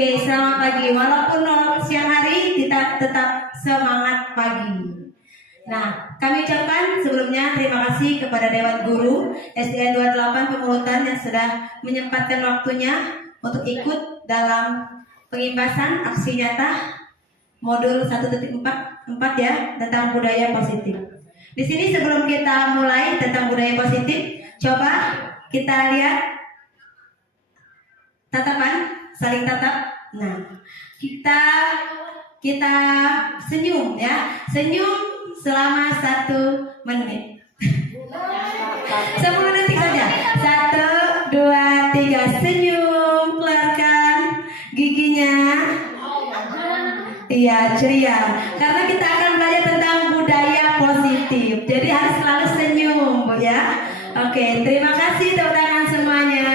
Oke, selamat pagi. Walaupun siang hari, kita tetap semangat pagi. Nah, kami ucapkan sebelumnya terima kasih kepada Dewan Guru SDN 28 Pemulutan yang sudah menyempatkan waktunya untuk ikut dalam pengibasan aksi nyata modul 1.4 ya tentang budaya positif. Di sini sebelum kita mulai tentang budaya positif, coba kita lihat tatapan, saling tatap. Nah, kita senyum ya, senyum selama 1 menit. 10 detik saja. 1, 2, 3, senyum, keluarkan giginya. Iya, ceria. Karena kita akan belajar tentang budaya positif. Jadi harus selalu senyum, Bu ya. Oke, terima kasih tepuk tangan semuanya.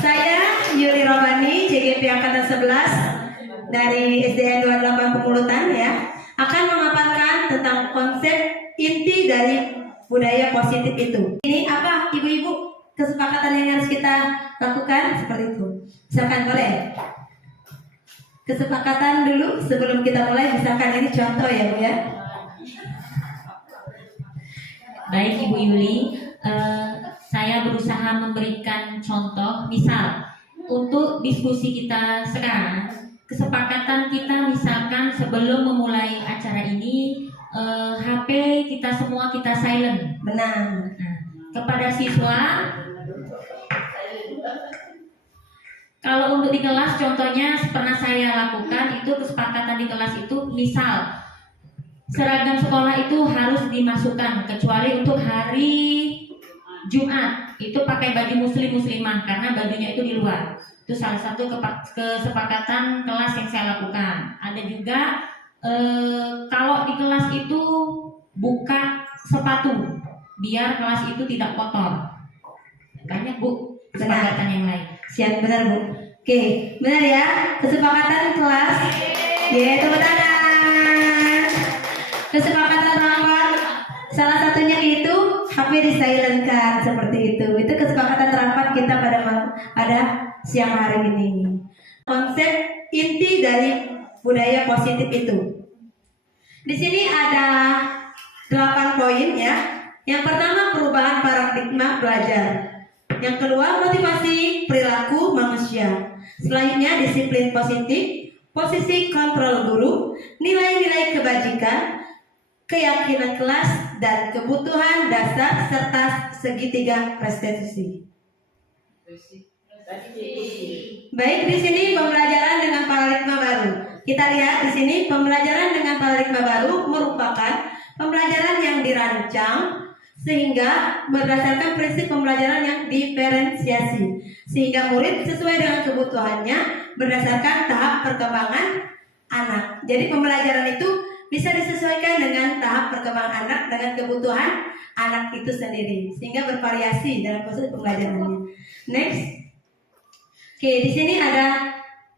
Saya Yuli Robani, CGP Angkatan 11 dari SDN 28 Pemulutan ya, akan memaparkan tentang konsep inti dari budaya positif itu. Ini apa ibu-ibu kesepakatan yang harus kita lakukan seperti itu. Misalkan boleh kesepakatan dulu sebelum kita mulai, misalkan ini contoh ya Bu ya. Baik Ibu Yuli, saya berusaha memberikan contoh, misal untuk diskusi kita sekarang, kesepakatan kita misalkan sebelum memulai acara ini, HP kita semua kita silent. Benar. Nah, kepada siswa, kalau untuk di kelas contohnya pernah saya lakukan itu kesepakatan di kelas itu, misal seragam sekolah itu harus dimasukkan kecuali untuk hari Jumat itu pakai baju muslimah karena bajunya itu di luar. Itu salah satu kesepakatan kelas yang saya lakukan. Ada juga kalau di kelas itu buka sepatu biar kelas itu tidak kotor. Banyak Bu kesepakatan yang lain. Siap, benar Bu. Oke, benar ya, kesepakatan kelas. Ya, tepuk tangan. Kesepakatan rapat, salah satunya itu HP disilentkan seperti itu. Itu kesepakatan rapat kita pada siang hari ini. Konsep inti dari budaya positif itu. Di sini ada 8 poin ya. Yang pertama perubahan paradigma belajar. Yang kedua motivasi perilaku manusia. Selanjutnya disiplin positif, posisi kontrol guru, nilai-nilai kebajikan, keyakinan kelas, dan kebutuhan dasar serta segitiga prestasi. Baik, di sini pembelajaran dengan paradigma baru. Kita lihat di sini pembelajaran dengan paradigma baru merupakan pembelajaran yang dirancang sehingga berdasarkan prinsip pembelajaran yang diferensiasi, sehingga murid sesuai dengan kebutuhannya berdasarkan tahap perkembangan anak. Jadi pembelajaran itu bisa disesuaikan dengan tahap perkembangan anak dengan kebutuhan anak itu sendiri, sehingga bervariasi dalam proses pembelajarannya. Next, oke, di sini ada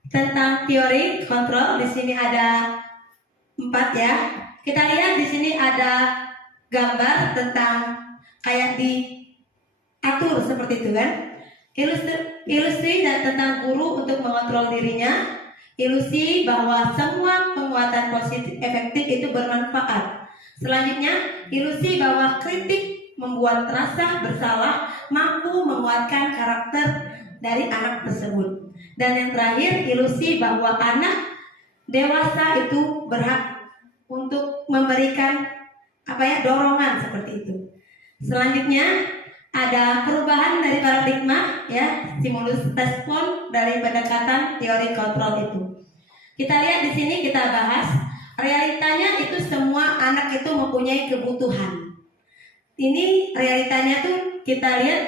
tentang teori kontrol. Di sini ada 4 ya. Kita lihat di sini ada gambar tentang kayak diatur seperti itu kan. Ilustrasi dan tentang guru untuk mengontrol dirinya. Ilusi bahwa semua penguatan positif efektif itu bermanfaat. Selanjutnya, ilusi bahwa kritik membuat rasa bersalah mampu menguatkan karakter dari anak tersebut. Dan yang terakhir, ilusi bahwa anak dewasa itu berhak untuk memberikan dorongan seperti itu. Selanjutnya ada perubahan dari paradigma ya, stimulus respon dari pendekatan teori kontrol itu. Kita lihat di sini, kita bahas realitanya itu semua anak itu mempunyai kebutuhan. Ini realitanya tuh kita lihat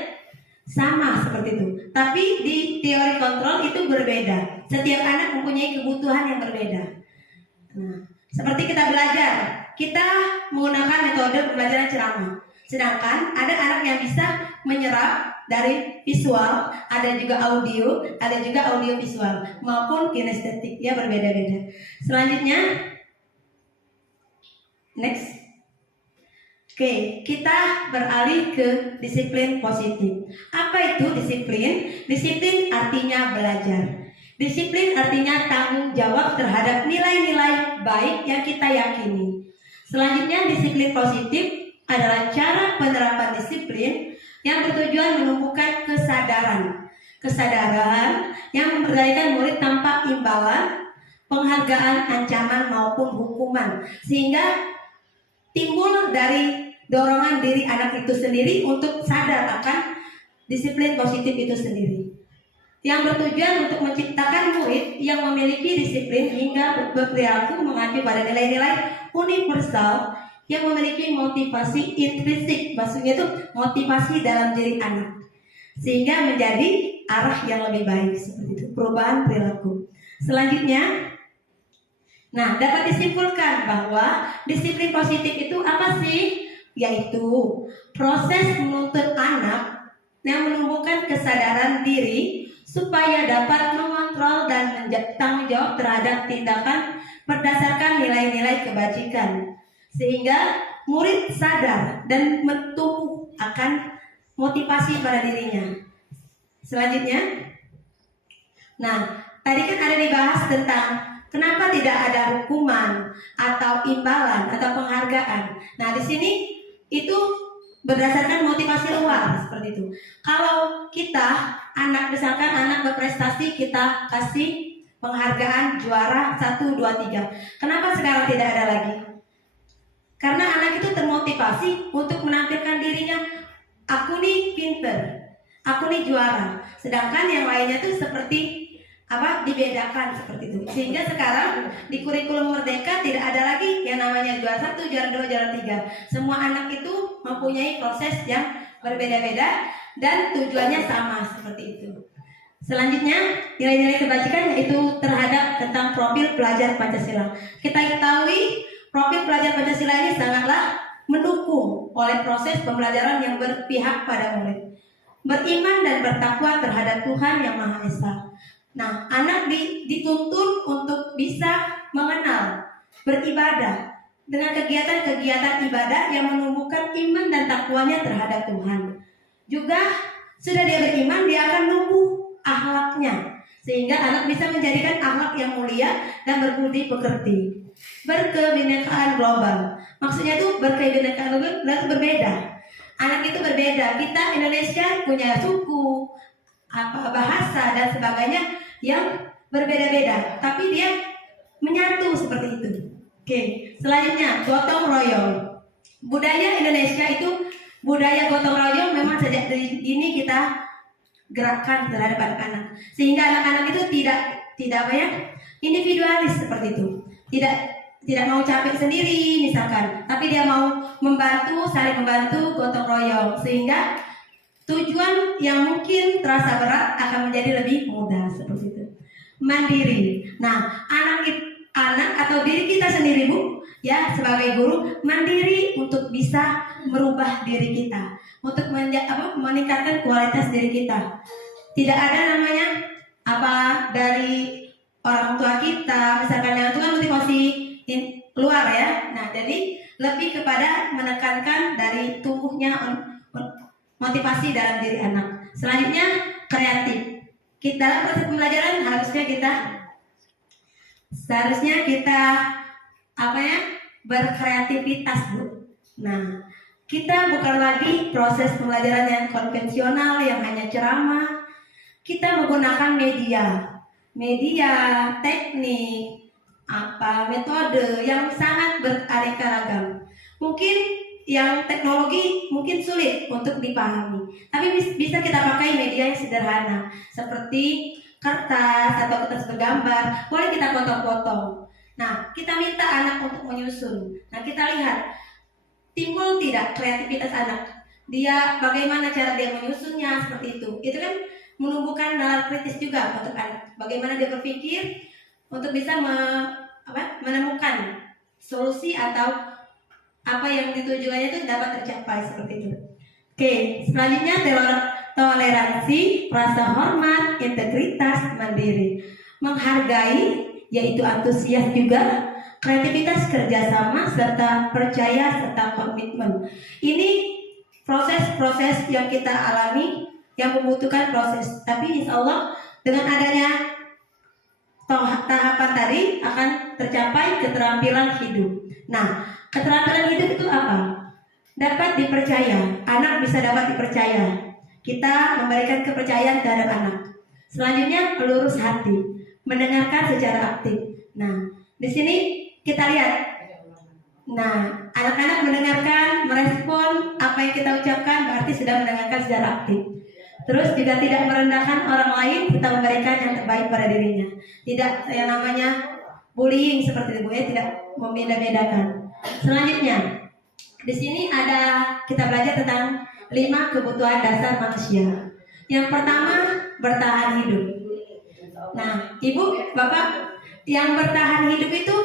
sama seperti itu. Tapi di teori kontrol itu berbeda. Setiap anak mempunyai kebutuhan yang berbeda. Nah, seperti kita belajar, kita menggunakan metode pembelajaran ceramah. Sedangkan ada anak yang bisa menyerap dari visual, ada juga audio visual maupun kinestetik, ya berbeda-beda. Selanjutnya, next. Oke, kita beralih ke disiplin positif. Apa itu disiplin? Disiplin artinya belajar. Disiplin artinya tanggung jawab terhadap nilai-nilai baik yang kita yakini. Selanjutnya, disiplin positif adalah cara penerapan disiplin yang bertujuan menumbuhkan kesadaran. Kesadaran yang memberdayakan murid tanpa imbalan, penghargaan, ancaman maupun hukuman, sehingga timbul dari dorongan diri anak itu sendiri untuk sadar akan disiplin positif itu sendiri, yang bertujuan untuk menciptakan murid yang memiliki disiplin hingga berperilaku mengacu pada nilai-nilai universal yang memiliki motivasi intrinsik, maksudnya itu motivasi dalam diri anak, sehingga menjadi arah yang lebih baik, seperti itu, perubahan perilaku. Selanjutnya, nah, dapat disimpulkan bahwa disiplin positif itu apa sih? Yaitu proses menuntut anak yang menumbuhkan kesadaran diri supaya dapat mengontrol dan bertanggung jawab terhadap tindakan berdasarkan nilai-nilai kebajikan, sehingga murid sadar dan tumbuh akan motivasi pada dirinya. Selanjutnya, nah, tadi kan ada dibahas tentang kenapa tidak ada hukuman atau imbalan atau penghargaan. Nah, di sini itu berdasarkan motivasi luar, seperti itu. Kalau kita misalkan anak berprestasi, kita kasih penghargaan juara 1, 2, 3. Kenapa sekarang tidak ada lagi? Karena anak itu termotivasi untuk menampilkan dirinya, aku nih pinter, aku nih juara. Sedangkan yang lainnya tuh seperti dibedakan seperti itu. Sehingga sekarang di kurikulum Merdeka tidak ada lagi yang namanya juara 1, juara 2, juara 3. Semua anak itu mempunyai proses yang berbeda-beda dan tujuannya sama, seperti itu. Selanjutnya, nilai-nilai kebajikan yaitu terhadap tentang profil pelajar Pancasila. Kita ketahui profil pelajar Pancasila ini sangatlah mendukung oleh proses pembelajaran yang berpihak pada murid, beriman dan bertakwa terhadap Tuhan Yang Maha Esa. Nah, anak dituntun untuk bisa mengenal, beribadah dengan kegiatan-kegiatan ibadah yang menumbuhkan iman dan takwanya terhadap Tuhan. Juga sudah dia beriman, dia akan numbuh akhlaknya, sehingga anak bisa menjadikan akhlak yang mulia dan berbudi pekerti. Berkebinekaan global, maksudnya itu berkebinekaan global itu berbeda. Anak itu berbeda. Kita Indonesia punya suku, bahasa dan sebagainya yang berbeda-beda, tapi dia menyatu seperti itu. Oke, selanjutnya gotong royong. Budaya Indonesia itu budaya gotong royong memang sejak dari dini kita gerakkan terhadap anak-anak, sehingga anak-anak itu tidak individualis seperti itu. Tidak mau capek sendiri misalkan, tapi dia mau membantu, saling membantu, gotong royong, sehingga tujuan yang mungkin terasa berat akan menjadi lebih mudah, seperti itu. Mandiri. Nah, anak atau diri kita sendiri, Bu, ya, sebagai guru mandiri untuk bisa merubah diri kita, untuk meningkatkan kualitas diri kita. Tidak ada namanya dari orang tua kita, misalkan yang itu kan motivasi luar ya. Nah, jadi lebih kepada menekankan dari tumbuhnya motivasi dalam diri anak. Selanjutnya, kreatif. Dalam proses pembelajaran seharusnya kita berkreativitas, Bu. Nah, kita bukan lagi proses pembelajaran yang konvensional yang hanya ceramah. Kita menggunakan media, teknik, metode yang sangat beraneka ragam. Mungkin yang teknologi mungkin sulit untuk dipahami, tapi bisa kita pakai media yang sederhana seperti kertas atau kertas bergambar, boleh kita potong-potong. Nah, kita minta anak untuk menyusun. Nah, kita lihat timbul tidak kreativitas anak, dia bagaimana cara dia menyusunnya, seperti itu. Itu kan menumbuhkan nalar kritis juga untuk anak, bagaimana dia berpikir untuk bisa menemukan solusi atau apa yang ditujuannya itu dapat tercapai, seperti itu. Oke, selanjutnya toleransi, rasa hormat, integritas, mandiri, menghargai, yaitu antusias juga, kreativitas, kerjasama, serta percaya, serta komitmen. Ini proses-proses yang kita alami yang membutuhkan proses. Tapi insya Allah dengan adanya tahapan tadi akan tercapai keterampilan hidup. Nah, keterampilan hidup itu apa? Dapat dipercaya. Anak bisa dapat dipercaya. Kita memberikan kepercayaan terhadap anak. Selanjutnya pelurus hati, mendengarkan secara aktif. Nah, di sini kita lihat. Nah, anak-anak mendengarkan, merespon apa yang kita ucapkan berarti sudah mendengarkan secara aktif. Terus juga tidak merendahkan orang lain, kita memberikan yang terbaik pada dirinya. Tidak yang namanya bullying seperti itu ya, tidak membeda-bedakan. Selanjutnya, di sini ada kita belajar tentang 5 kebutuhan dasar manusia. Yang pertama, bertahan hidup. Nah, Ibu, Bapak, yang bertahan hidup itu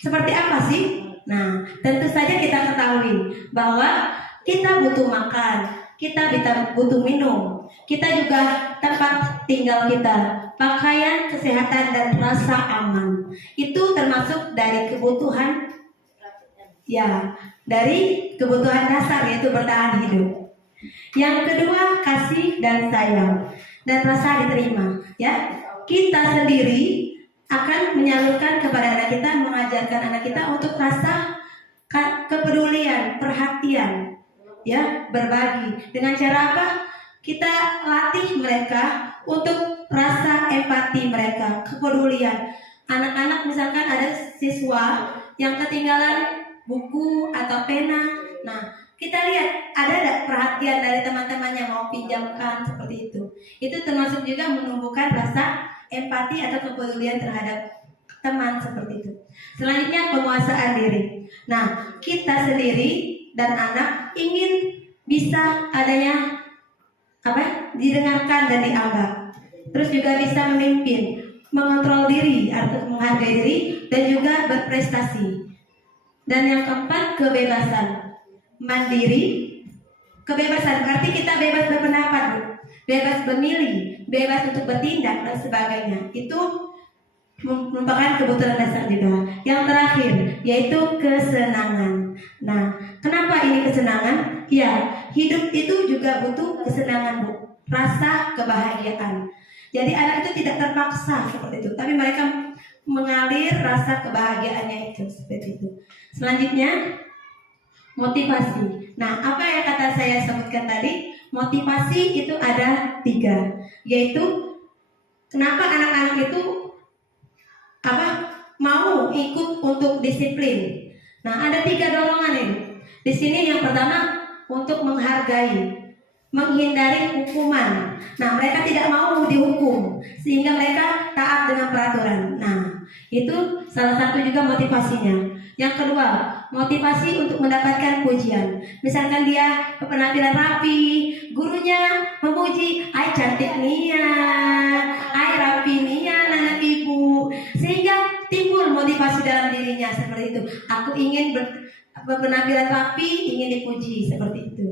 seperti apa sih? Nah, tentu saja kita ketahui bahwa kita butuh makan, kita butuh minum, kita juga tempat tinggal kita, pakaian, kesehatan, dan rasa aman. Itu termasuk dari kebutuhan, ya, dari kebutuhan dasar yaitu bertahan hidup. Yang kedua, kasih dan sayang dan rasa diterima. Ya, kita sendiri akan menyalurkan kepada anak kita, mengajarkan anak kita untuk rasa kepedulian, perhatian, ya, berbagi. Dengan cara apa? Kita latih mereka untuk rasa empati mereka, kepedulian. Anak-anak misalkan ada siswa yang ketinggalan buku atau pena. Nah, kita lihat ada tidak perhatian dari teman-temannya mau pinjamkan seperti itu. Itu termasuk juga menumbuhkan rasa empati atau kepedulian terhadap teman seperti itu. Selanjutnya penguasaan diri. Nah, kita sendiri dan anak ingin bisa adanya apa? Didengarkan dan dianggap. Terus juga bisa memimpin, mengontrol diri atau menghargai diri dan juga berprestasi. Dan yang keempat, kebebasan. Mandiri, kebebasan berarti kita bebas berpendapat, bebas memilih, bebas untuk bertindak dan sebagainya. Itu merupakan kebutuhan dasar juga. Yang terakhir yaitu kesenangan. Nah, kenapa ini kesenangan? Ya, hidup itu juga butuh kesenangan, Bu. Rasa kebahagiaan. Jadi anak itu tidak terpaksa seperti itu, tapi mereka mengalir rasa kebahagiaannya itu seperti itu. Selanjutnya, motivasi. Nah, apa yang kata saya sebutkan tadi? Motivasi itu ada 3, yaitu kenapa anak-anak itu mau ikut untuk disiplin. Nah, ada 3 dorongan ini. Di sini yang pertama untuk menghargai, menghindari hukuman. Nah, mereka tidak mau dihukum sehingga mereka taat dengan peraturan. Nah, itu salah satu juga motivasinya. Yang kedua, motivasi untuk mendapatkan pujian. Misalkan dia berpenampilan rapi, gurunya memuji, "Ai cantik nia, ai rapi nia anak ibu." Sehingga timbul motivasi dalam dirinya seperti itu. Aku ingin berpenampilan rapi, ingin dipuji seperti itu.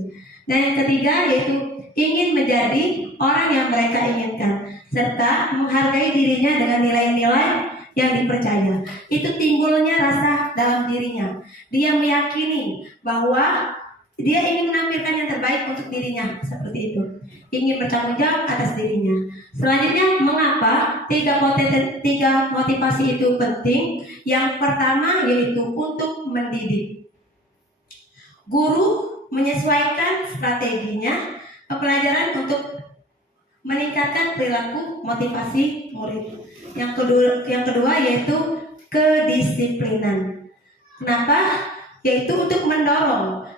Dan yang ketiga yaitu ingin menjadi orang yang mereka inginkan, serta menghargai dirinya dengan nilai-nilai yang dipercaya. Itu timbulnya rasa dalam dirinya. Dia meyakini bahwa dia ingin menampilkan yang terbaik untuk dirinya, seperti itu. Ingin bertanggung jawab atas dirinya. Selanjutnya, mengapa 3 motivasi itu penting? Yang pertama yaitu untuk mendidik. Guru menyesuaikan strateginya pembelajaran untuk meningkatkan perilaku motivasi murid. Yang kedua yaitu kedisiplinan. Kenapa? Yaitu untuk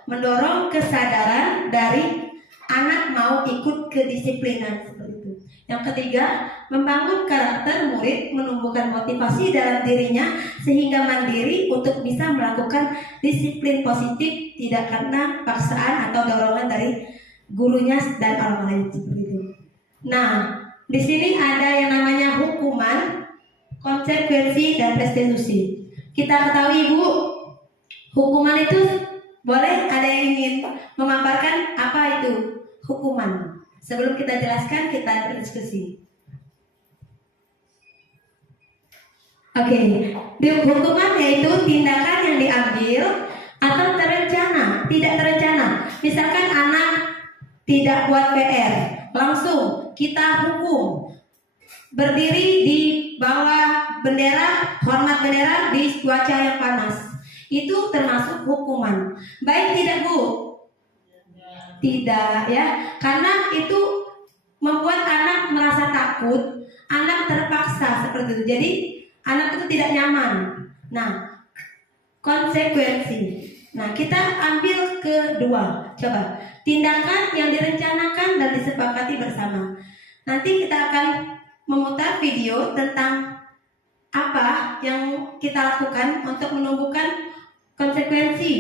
mendorong kesadaran dari anak mau ikut kedisiplinan seperti itu. Yang ketiga, membangun karakter murid, menumbuhkan motivasi dalam dirinya sehingga mandiri untuk bisa melakukan disiplin positif, tidak karena paksaan atau dorongan dari gurunya dan orang lain seperti itu. Nah, di sini ada yang namanya hukuman, konsekuensi, dan restitusi. Kita ketahui, Bu, hukuman itu boleh ada yang ingin memaparkan apa itu hukuman. Sebelum kita jelaskan, kita berdiskusi. Oke, di hukuman yaitu tindakan yang diambil atau terencana, tidak terencana. Misalkan anak tidak buat PR, langsung kita hukum. Berdiri di bawah bendera, hormat bendera di cuaca yang panas. Itu termasuk hukuman. Baik tidak, Bu? Tidak ya, karena itu membuat anak merasa takut, anak terpaksa seperti itu. Jadi anak itu tidak nyaman. Nah, konsekuensi. Nah, kita ambil kedua. Coba, tindakan yang direncanakan dan disepakati bersama. Nanti kita akan memutar video tentang apa yang kita lakukan untuk menumbuhkan konsekuensi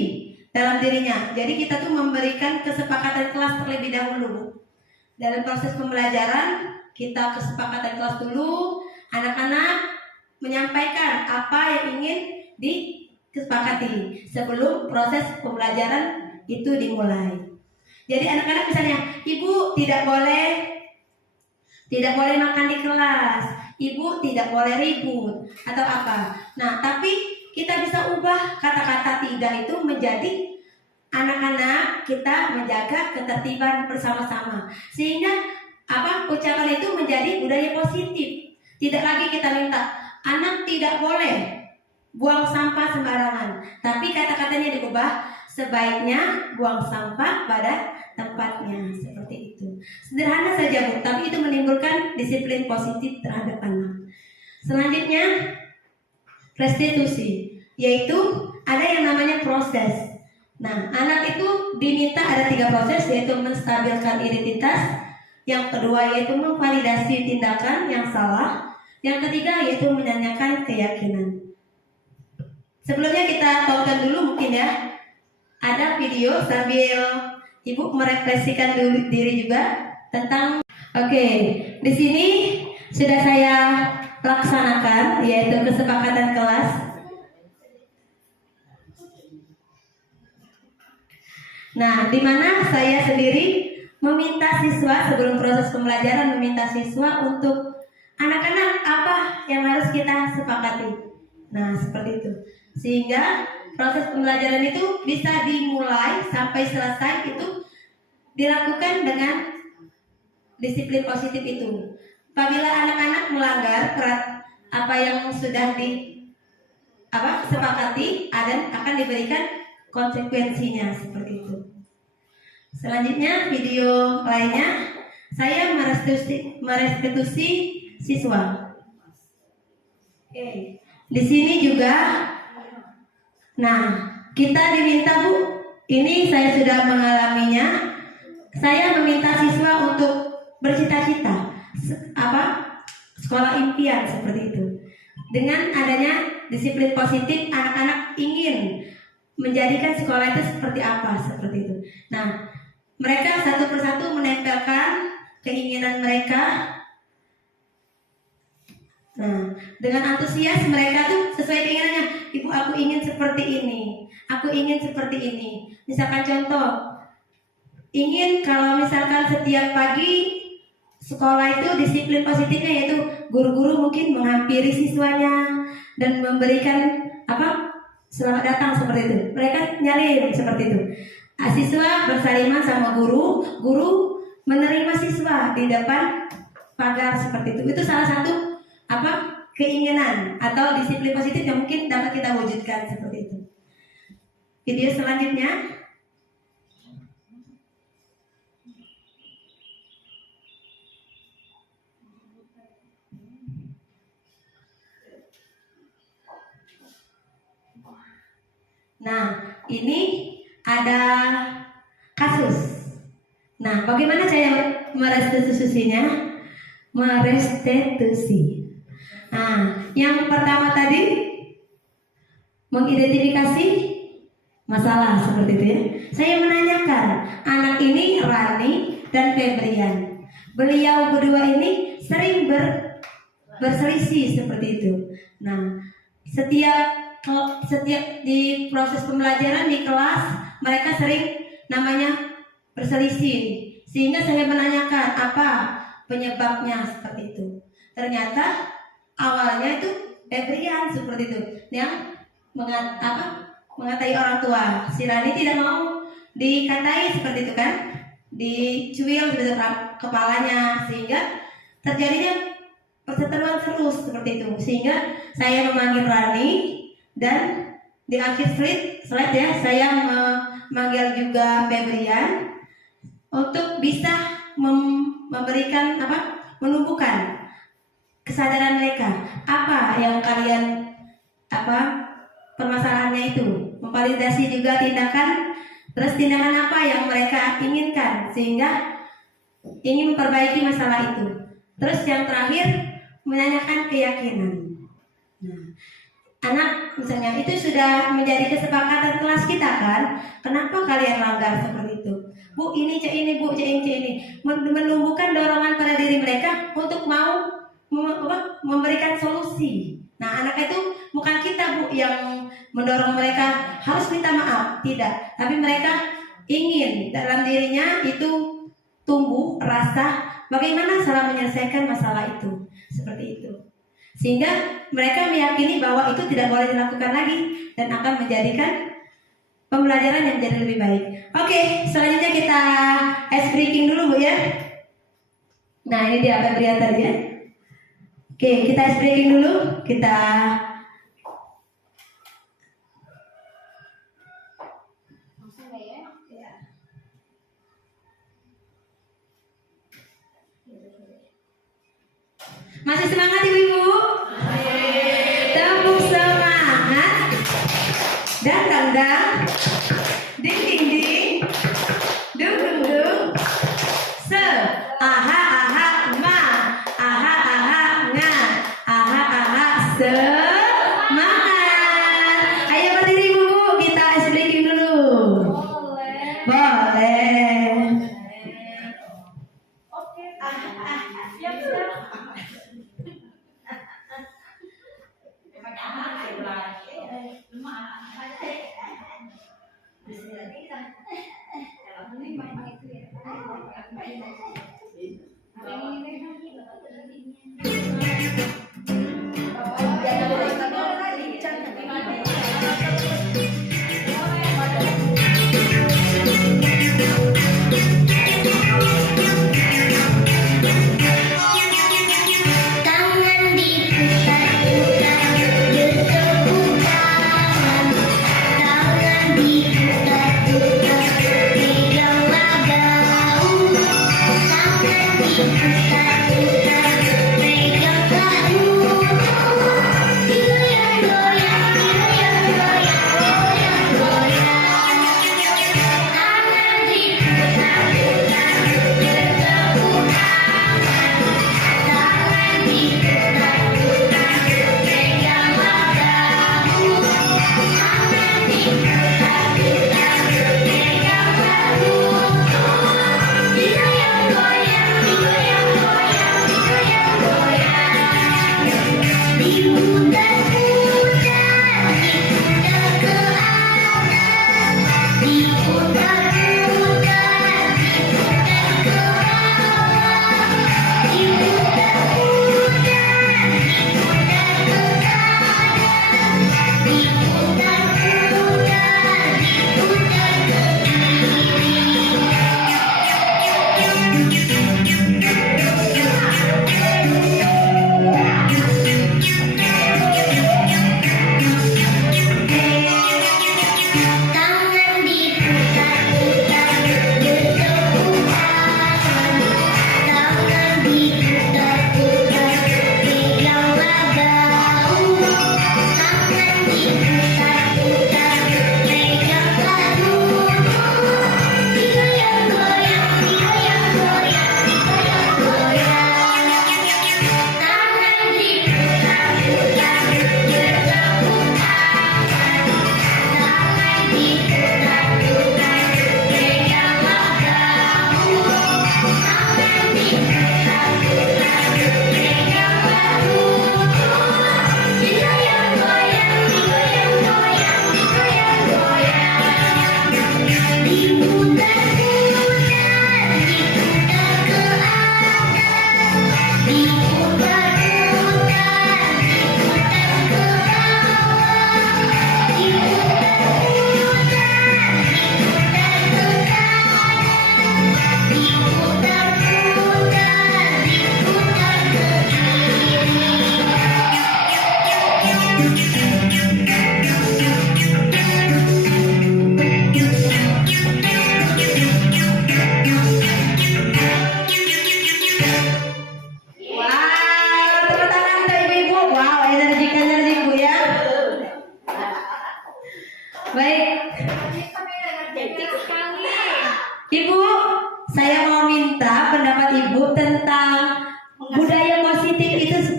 dalam dirinya. Jadi kita tuh memberikan kesepakatan kelas terlebih dahulu. Dalam proses pembelajaran, kita kesepakatan kelas dulu, anak-anak menyampaikan apa yang ingin disepakati sebelum proses pembelajaran itu dimulai. Jadi anak-anak misalnya, Ibu tidak boleh makan di kelas, Ibu tidak boleh ribut atau apa. Nah, tapi kita bisa ubah kata-kata tidak itu menjadi anak-anak kita menjaga ketertiban bersama-sama, sehingga ucapan itu menjadi budaya positif. Tidak lagi kita minta anak tidak boleh buang sampah sembarangan, tapi kata-katanya diubah, sebaiknya buang sampah pada tempatnya, seperti itu. Sederhana saja, Bu, tapi itu menimbulkan disiplin positif terhadap anak. Selanjutnya, restitusi, yaitu ada yang namanya proses. Nah, anak itu diminta ada 3 proses, yaitu menstabilkan identitas, yang kedua yaitu memvalidasi tindakan yang salah, yang ketiga yaitu menanyakan keyakinan. Sebelumnya kita tonton dulu mungkin ya, ada video sambil Ibu merefleksikan dulu diri juga tentang. Oke, di sini sudah saya laksanakan, yaitu kesepakatan kelas. Nah, di mana saya sendiri meminta siswa sebelum proses pembelajaran, meminta siswa untuk anak-anak apa yang harus kita sepakati. Nah, seperti itu. Sehingga proses pembelajaran itu bisa dimulai sampai selesai itu dilakukan dengan disiplin positif itu. Apabila anak-anak melanggar apa yang sudah sepakati, akan diberikan konsekuensinya, seperti itu. Selanjutnya video lainnya, saya merestitusi siswa. Oke. Di sini juga, nah kita diminta, Bu, ini saya sudah mengalaminya. Saya meminta siswa untuk bercita-cita, sekolah impian, seperti itu. Dengan adanya disiplin positif, anak-anak ingin menjadikan sekolah itu seperti apa, seperti itu. Nah, mereka satu persatu menempelkan keinginan mereka. Nah, dengan antusias mereka tuh sesuai keinginannya. Ibu, aku ingin seperti ini, aku ingin seperti ini. Misalkan contoh, ingin kalau misalkan setiap pagi sekolah itu disiplin positifnya yaitu guru-guru mungkin menghampiri siswanya dan memberikan selamat datang, seperti itu. Mereka nyalin seperti itu. Siswa bersaliman sama guru, guru menerima siswa di depan pagar, seperti itu. Itu salah satu keinginan atau disiplin positif yang mungkin dapat kita wujudkan, seperti itu. Video selanjutnya. Nah, ini ada kasus. Nah, bagaimana saya merestitusinya? Merestitusi. Nah, yang pertama tadi mengidentifikasi masalah, seperti itu ya. Saya menanyakan, anak ini Rani dan Febrian. Beliau berdua ini sering berselisih, seperti itu. Nah, setiap di proses pembelajaran di kelas mereka sering namanya berselisih, sehingga saya menanyakan apa penyebabnya, seperti itu. Ternyata awalnya itu Febrian seperti itu yang mengatai orang tua. Si Rani tidak mau dikatai seperti itu kan, dicuil seperti itu kepalanya, sehingga terjadinya perseteruan terus seperti itu. Sehingga saya memanggil Rani, dan di akhir slide ya, saya memanggil juga Febrian untuk bisa memberikan menumbuhkan kesadaran mereka, apa yang kalian permasalahannya itu, memvalidasi juga tindakan, terus tindakan apa yang mereka inginkan sehingga ingin memperbaiki masalah itu. Terus yang terakhir menanyakan keyakinan. Nah, anak misalnya itu sudah menjadi kesepakatan kelas kita kan, kenapa kalian langgar seperti itu? Bu ini cek ini, bu cek ini, menumbuhkan dorongan pada diri mereka untuk mau memberikan solusi. Nah, anak itu bukan kita bu yang mendorong mereka harus minta maaf, tidak. Tapi mereka ingin dalam dirinya itu tumbuh rasa bagaimana cara menyelesaikan masalah itu, seperti itu. Sehingga mereka meyakini bahwa itu tidak boleh dilakukan lagi dan akan menjadikan pembelajaran yang menjadi lebih baik. Oke, selanjutnya kita ice breaking dulu bu ya. Nah, ini dia Febrian tadi ya. Oke, kita ice breaking dulu. Kita masih semangat ibu-ibu? Tepuk semangat. Dan dang, ding ding ding, dung dung dung, se, aha aha ma, aha aha nga, aha aha semangat. Ayo berdiri ibu, kita ice breaking dulu. Boleh. Oke. Siap siap. Tangan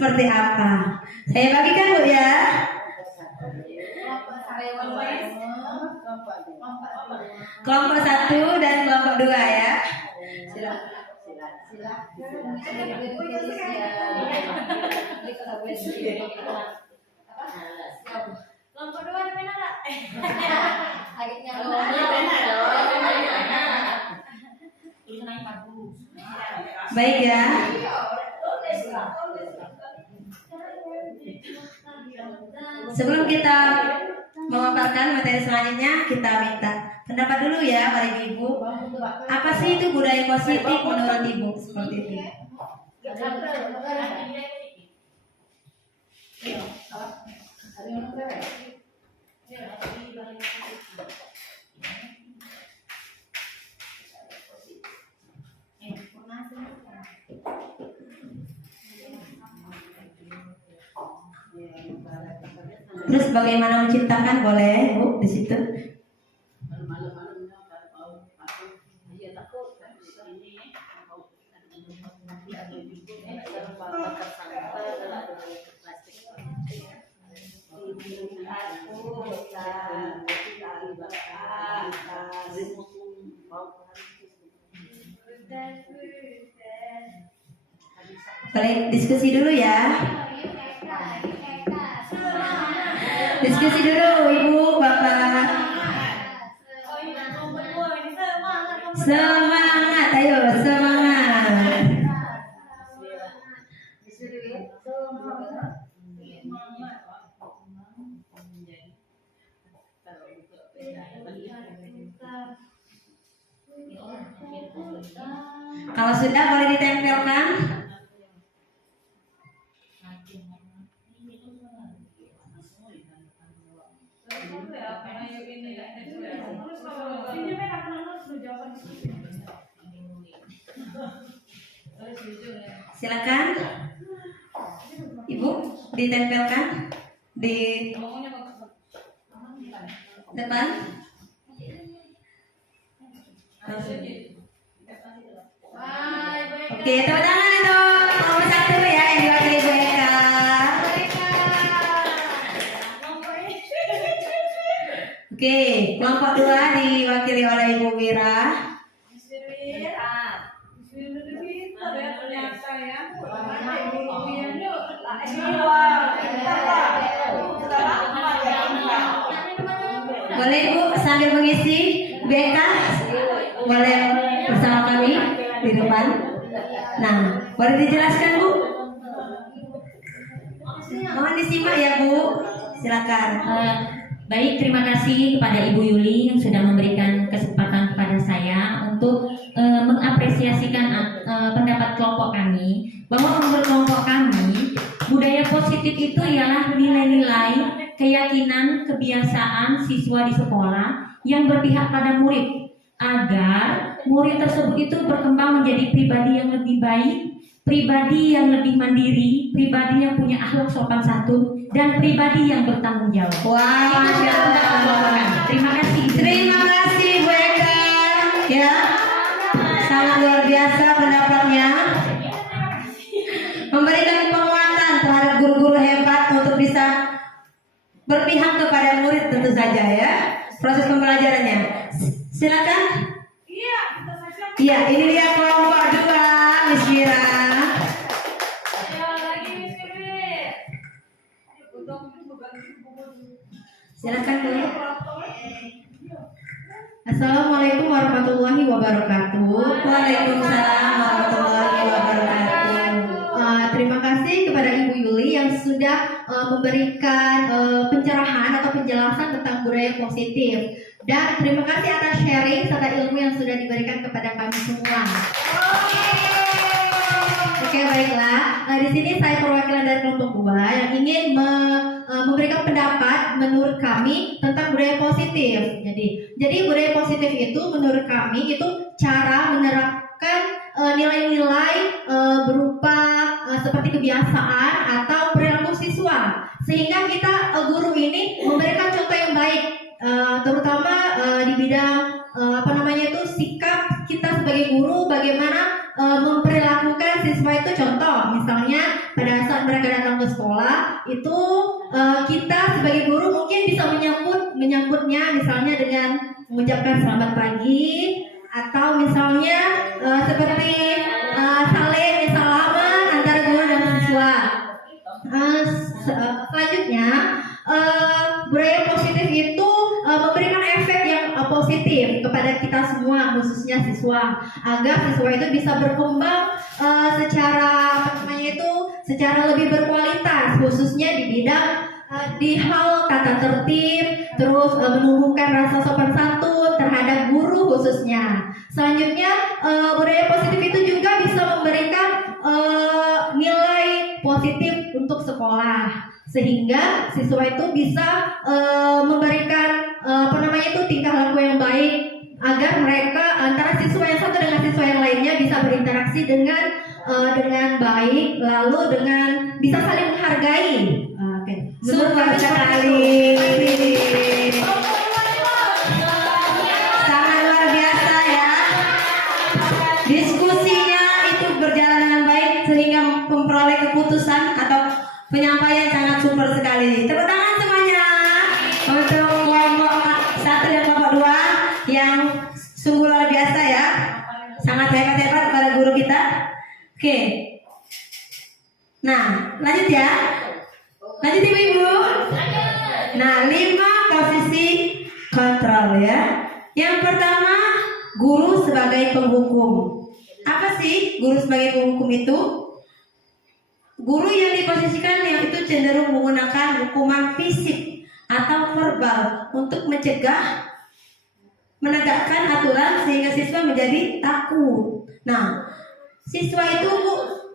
seperti apa? Saya bagikan Bu ya. Kelompok 1 dan kelompok 2 ya. Kelompok 2 ada pena enggak? Tulisannya bagus. Baik ya. Sebelum kita memaparkan materi selanjutnya, kita minta pendapat dulu ya para ibu. Apa sih itu budaya positif menurut ibu? Seperti itu. Terus bagaimana menciptakan, boleh Bu di situ. Boleh diskusi dulu ya. Diskusi dulu Ibu, Bapak. Semangat, ayo semangat. Kalau sudah boleh ditempelkan. Silakan Ibu, ditempelkan di depan. Oke, tepuk tangan itu nomor 1 ya, yang diwakili Bu Eka. Oke, kelompok 2 diwakili oleh Ibu Wira. Boleh Bu sambil mengisi BK, boleh bersama kami di depan. Nah, boleh dijelaskan Bu? Mohon disimak ya Bu, silakan. Baik, terima kasih kepada Ibu Yuli yang sudah memberikan kesempatan kepada saya untuk mengapresiasikan pendapat kelompok kami, bahwa menurut kelompok kami budaya positif itu ialah nilai-nilai, keyakinan, kebiasaan siswa di sekolah yang berpihak pada murid agar murid tersebut itu berkembang menjadi pribadi yang lebih baik, pribadi yang lebih mandiri, pribadi yang punya akhlak sopan santun, dan pribadi yang bertanggung jawab. Wah, Masya Allah. Terima kasih. Terima kasih Bu Eka. Ya, sangat luar biasa pendapatnya. Memberikan penguatan terhadap guru-guru hebat untuk bisa berpihak kepada murid tentu saja ya. Proses pembelajarannya. Silakan. Iya, ini dia kelompok 2, Miss Mira. Silakan Bu. Assalamualaikum warahmatullahi wabarakatuh. Waalaikumsalam warahmatullahi wabarakatuh. Terima kasih kepada Ibu Yuli yang sudah memberikan pencerahan atau penjelasan tentang budaya positif, dan terima kasih atas sharing serta ilmu yang sudah diberikan kepada kami semua. Oke, baiklah. Di sini saya perwakilan dari kelompok 2 yang ingin memberikan pendapat menurut kami tentang budaya positif. Jadi budaya positif itu menurut kami itu cara menerapkan nilai-nilai berupa seperti kebiasaan atau perilaku siswa, sehingga kita guru ini memberikan contoh yang baik, terutama di bidang sikap kita sebagai guru bagaimana memperlakukan siswa itu. Contoh misalnya pada saat mereka datang ke sekolah itu kita sebagai guru mungkin bisa menyambutnya misalnya dengan mengucapkan selamat pagi, atau misalnya seperti saling salaman antara guru dan siswa. Selanjutnya budaya positif itu memberikan efek yang positif kepada kita semua, khususnya siswa, agar siswa itu bisa berkembang secara lebih berkualitas, khususnya di bidang di hal tata tertib, terus menumbuhkan rasa sopan santun terhadap guru khususnya. Selanjutnya budaya positif itu juga bisa memberikan nilai positif untuk sekolah, sehingga siswa itu bisa memberikan tingkah laku yang baik, agar mereka antara siswa yang satu dengan siswa yang lainnya bisa berinteraksi dengan baik, lalu dengan bisa saling menghargai. Super sekali. Sangat luar biasa ya. Diskusinya itu berjalan dengan baik sehingga memperoleh keputusan atau penyampaian sangat super sekali. Tepuk tangan semuanya untuk kelompok 1 dan kelompok 2 yang sungguh luar biasa ya. Sangat hebat-hebat para guru kita. Oke. Nah, lanjut ya. Lanjut ibu-ibu. Nah, 5 posisi kontrol ya. Yang pertama, guru sebagai penghukum. Apa sih guru sebagai penghukum itu? Guru yang diposisikan yang itu cenderung menggunakan hukuman fisik atau verbal untuk mencegah, menegakkan aturan sehingga siswa menjadi takut. Nah, siswa itu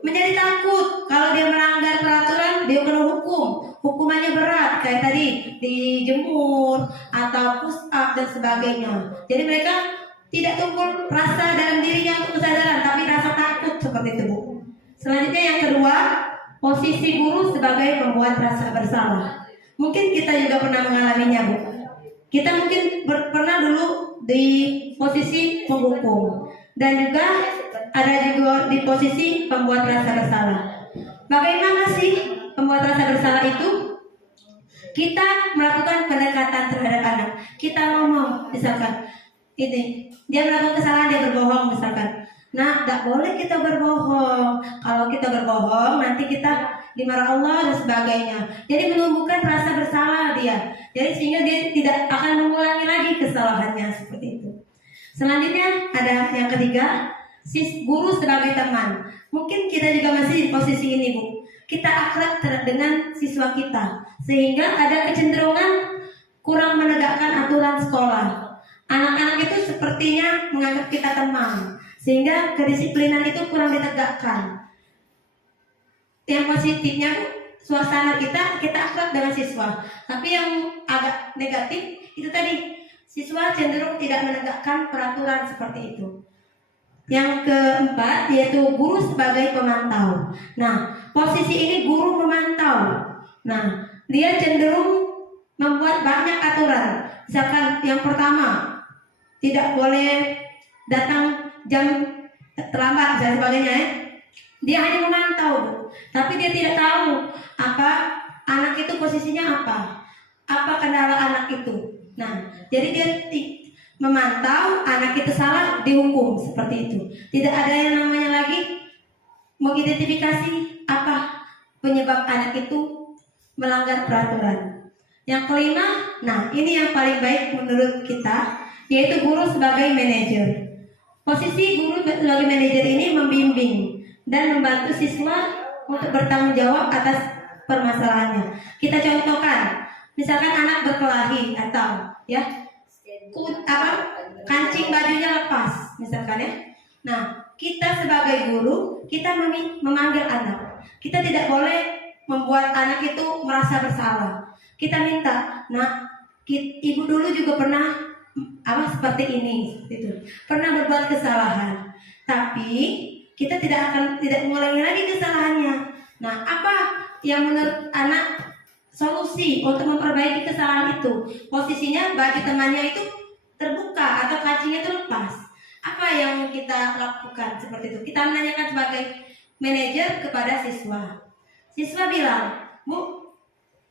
menjadi takut kalau dia melanggar peraturan, dia kena hukum. Hukumannya berat, kayak tadi dijemur atau push up dan sebagainya. Jadi mereka tidak timbul rasa dalam dirinya untuk kesadaran, tapi rasa takut seperti itu, Bu. Selanjutnya yang kedua, posisi guru sebagai pembuat rasa bersalah. Mungkin kita juga pernah mengalaminya, Bu. Kita mungkin pernah dulu di posisi penghukum, dan juga ada juga di posisi pembuat rasa bersalah. Bagaimana sih pembuat rasa bersalah itu? Kita melakukan pendekatan terhadap anak. Kita ngomong, misalkan ini dia melakukan kesalahan, dia berbohong misalkan. Nah, tidak boleh kita berbohong. Kalau kita berbohong, nanti kita dimarah Allah dan sebagainya. Jadi menumbuhkan rasa bersalah dia. Jadi sehingga dia tidak akan mengulangi lagi kesalahannya seperti itu. Selanjutnya ada yang ketiga, guru sebagai teman. Mungkin kita juga masih di posisi ini, Bu. Kita akrab dengan siswa kita, sehingga ada kecenderungan kurang menegakkan aturan sekolah. Anak-anak itu sepertinya menganggap kita teman, sehingga kedisiplinan itu kurang ditegakkan. Yang positifnya, suasana kita akrab dengan siswa. Tapi yang agak negatif itu tadi, siswa cenderung tidak menegakkan peraturan seperti itu. Yang keempat yaitu guru sebagai pemantau. Nah, posisi ini guru memantau. Nah, dia cenderung membuat banyak aturan. Misalkan yang pertama, tidak boleh datang jam terlambat dan sebagainya ya. Dia hanya memantau, tapi dia tidak tahu apa anak itu posisinya apa kendala anak itu. Nah, jadi dia memantau, anak itu salah dihukum seperti itu. Tidak ada yang namanya lagi mengidentifikasi apa penyebab anak itu melanggar peraturan. Yang kelima, nah ini yang paling baik menurut kita, yaitu guru sebagai manajer. Posisi guru sebagai manajer ini membimbing dan membantu siswa untuk bertanggung jawab atas permasalahannya. Kita contohkan, misalkan anak berkelahi atau kancing bajunya lepas misalkan ya. Nah, kita sebagai guru, kita memanggil anak. Kita tidak boleh membuat anak itu merasa bersalah. Kita minta, nah, ibu dulu juga pernah seperti ini gitu. Pernah berbuat kesalahan. Tapi kita tidak mengulangi lagi kesalahannya. Nah, apa yang menurut anak solusi untuk memperbaiki kesalahan itu? Posisinya baju temannya itu terbuka atau kancingnya itu lepas. Apa yang kita kita lakukan seperti itu. Kita menanyakan sebagai manajer kepada siswa. Siswa bilang, Bu,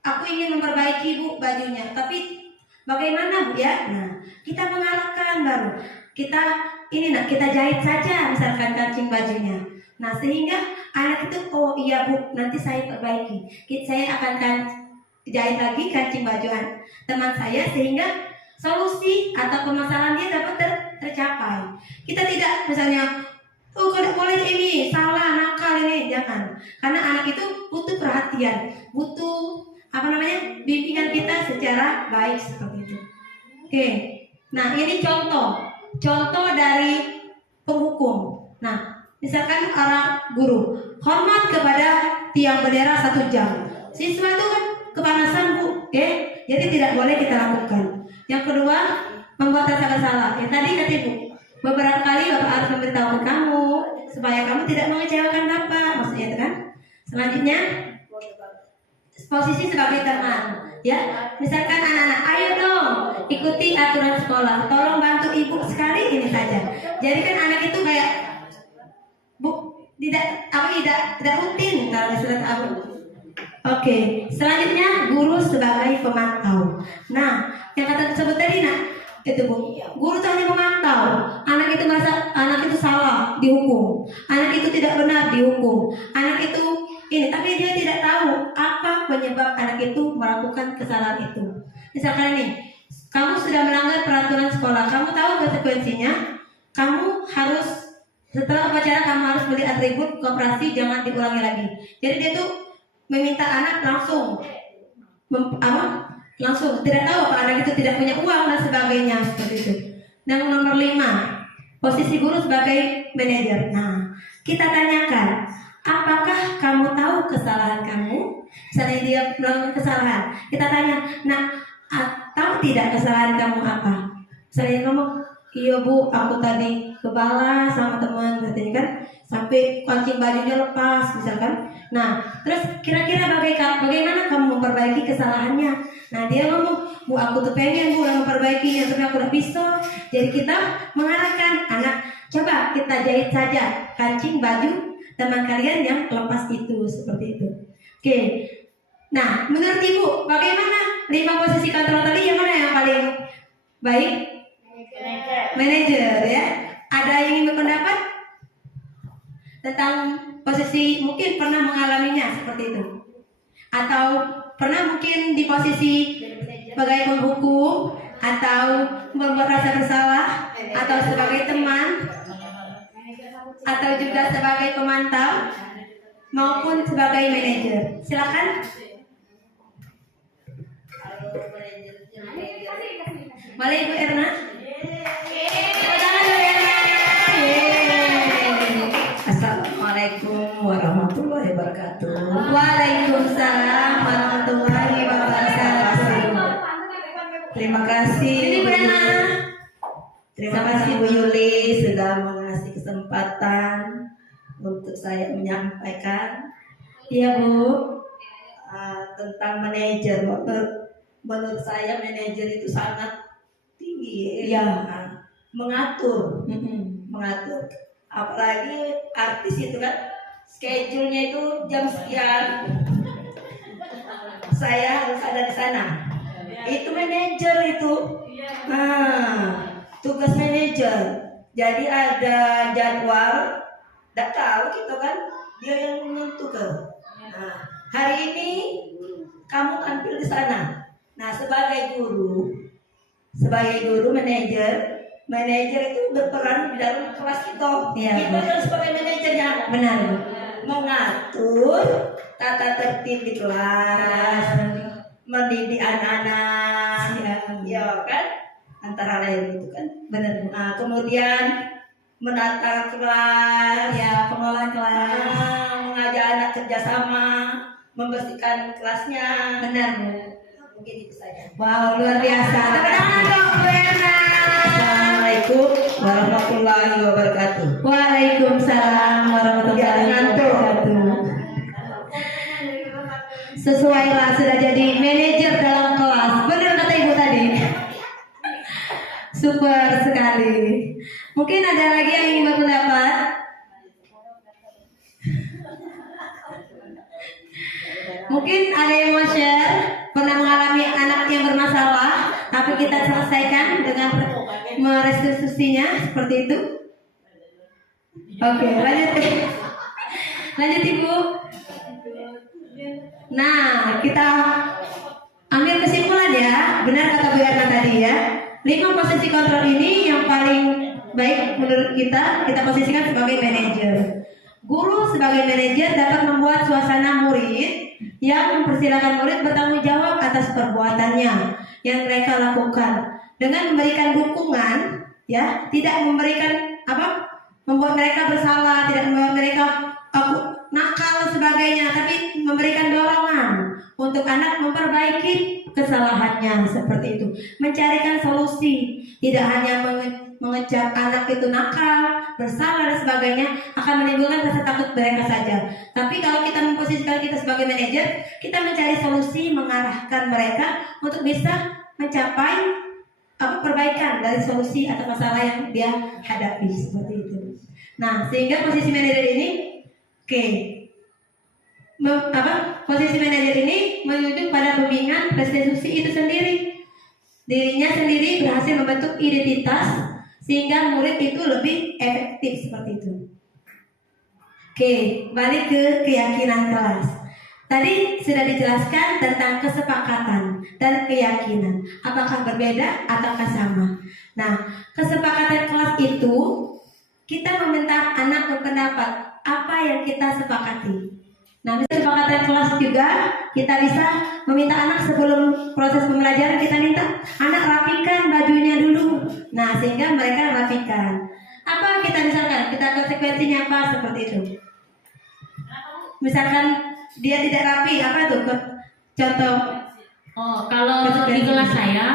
aku ingin memperbaiki Bu bajunya, tapi bagaimana Bu ya? Nah, kita mengarahkan baru. Kita jahit saja misalkan kancing bajunya. Nah, sehingga anak itu, oh iya Bu, nanti saya perbaiki. Saya akan jahit lagi kancing baju teman saya sehingga solusi atau permasalahan dia dapat tercapai. Kita tidak misalnya, oh kau tidak boleh ini, salah, nakal ini, jangan. Karena anak itu butuh perhatian, butuh bimbingan kita secara baik seperti itu. Oke, nah ini contoh dari penghukum. Nah, misalkan orang guru hormat kepada tiang bendera 1 jam. Siswa itu kan kepanasan Bu, oke? Jadi tidak boleh kita lakukan. Yang kedua, membuat rasa bersalah. Yang tadi kata Ibu, beberapa kali Bapak harus memberitahu kamu supaya kamu tidak mengecewakan Bapak, maksudnya itu kan. Selanjutnya, posisi sebagai teman, ya. Misalkan anak-anak, ayo dong ikuti aturan sekolah, tolong bantu Ibu sekali ini saja. Jadi kan anak itu kayak Bu, tidak rutin kalau di surat Abu. Oke, selanjutnya guru sebagai pemantau. Nah, yang kata tersebut tadi itu Bu, guru itu hanya memantau. Anak itu merasa anak itu salah, dihukum. Anak itu tidak benar, dihukum. Anak itu ini, tapi dia tidak tahu apa penyebab anak itu melakukan kesalahan itu. Misalkan ini, kamu sudah melanggar peraturan sekolah, kamu tahu konsekuensinya. Kamu harus setelah upacara kamu harus beli atribut koperasi, jangan dikurangi lagi. Jadi dia tuh meminta anak langsung tidak tahu apa anak itu tidak punya uang dan sebagainya seperti itu. Dan nomor 5, posisi guru sebagai manajer. Nah, kita tanyakan, apakah kamu tahu kesalahan kamu? Misalnya dia melakukan kesalahan, kita tanya, nah, tahu tidak kesalahan kamu apa? Misalnya kamu, iya Bu, aku tadi kebalas sama teman katanya kan, sampai kancing bajunya lepas misalkan. Nah, terus kira-kira bagaimana kamu memperbaiki kesalahannya? Nah, dia ngomong, Bu, aku tuh pengen Bu memperbaikinya, tapi aku udah bisa. Jadi kita mengarahkan anak, coba kita jahit saja kancing baju teman kalian yang lepas itu, seperti itu. Oke. Nah, menurut Ibu, bagaimana 5 posisi kontrol tadi yang mana yang paling baik? Manajer ya. Ada yang ingin berpendapat tentang posisi, mungkin pernah mengalaminya seperti itu, atau pernah mungkin di posisi sebagai penghukum, atau membuat rasa bersalah, atau sebagai teman, atau juga sebagai pemantau, maupun sebagai manajer. Silakan. Boleh Ibu Erna? Assalamualaikum warahmatullahi wabarakatuh. Waalaikumsalam warahmatullahi wabarakatuh. Terima kasih. Ini Bu Erna. Terima kasih Bu Yuli sudah mengasih kesempatan untuk saya menyampaikan. Iya Bu. Tentang manajer. Menurut saya manajer itu sangat tinggi. Iya. Mengatur. Apalagi artis itu kan, schedule-nya itu jam sekian saya harus ada di sana. Itu manajer itu. Tugas manajer. Jadi ada jadwal, tidak tahu gitu kan, dia yang menentukan. Nah, hari ini kamu tampil di sana. Nah, sebagai guru manajer itu berperan di dalam kelas itu. Iya, Kita harus sebagai manajernya. Benar Bu. Mengatur tata tertib di kelas, mendidik anak-anak, ya kan, antara lain itu kan. Benar Bu. Nah, kemudian menata kelas, Ya, pengelolaan kelas. mengajak anak kerjasama, membersihkan kelasnya. Benar Bu. Mungkin itu saja. Wow, luar biasa. Tepuk tangan dong Bu Erna. Assalamualaikum warahmatullahi wabarakatuh. Waalaikumsalam warahmatullahi wabarakatuh. Sesuai lah, sudah jadi manajer dalam kelas. Benar kata Ibu tadi. Super sekali. Mungkin ada lagi yang ingin berpendapat? Mungkin ada yang mau share pernah mengalami anak yang bermasalah, tapi kita selesaikan dengan merestitusinya seperti itu. Oke, lanjut. Lanjut Ibu. Nah, kita ambil kesimpulan ya. Benar kata Bu Erna tadi ya. 5 posisi kontrol ini yang paling baik menurut kita posisikan sebagai manajer. Guru sebagai manajer dapat membuat suasana murid yang mempersilahkan murid bertanggung jawab atas perbuatannya yang mereka lakukan dengan memberikan dukungan, ya, tidak memberikan membuat mereka bersalah, tidak membuat mereka nakal sebagainya, tapi memberikan dorongan untuk anak memperbaiki kesalahannya seperti itu, mencarikan solusi, tidak hanya mengecap anak itu nakal, bersalah dan sebagainya, akan menimbulkan rasa takut mereka saja. Tapi kalau kita memposisikan kita sebagai manajer, kita mencari solusi, mengarahkan mereka untuk bisa mencapai perbaikan dari solusi atau masalah yang dia hadapi seperti itu. Nah, sehingga posisi manajer ini, posisi manajer ini menuju pada pembinaan restitusi itu sendiri. Dirinya sendiri berhasil membentuk identitas sehingga murid itu lebih efektif seperti itu. Oke, balik ke keyakinan kelas. Tadi sudah dijelaskan tentang kesepakatan dan keyakinan. Apakah berbeda ataukah sama? Nah, kesepakatan kelas itu kita meminta anak berpendapat apa yang kita sepakati. Nah, kesepakatan kelas juga kita bisa meminta anak sebelum proses pembelajaran, kita minta anak rapikan bajunya dulu. Nah, sehingga mereka rapikan. Apa kita misalkan, kita konsekuensinya apa seperti itu. Misalkan dia tidak rapi, apa tuh contoh? Oh, kalau di kelas saya,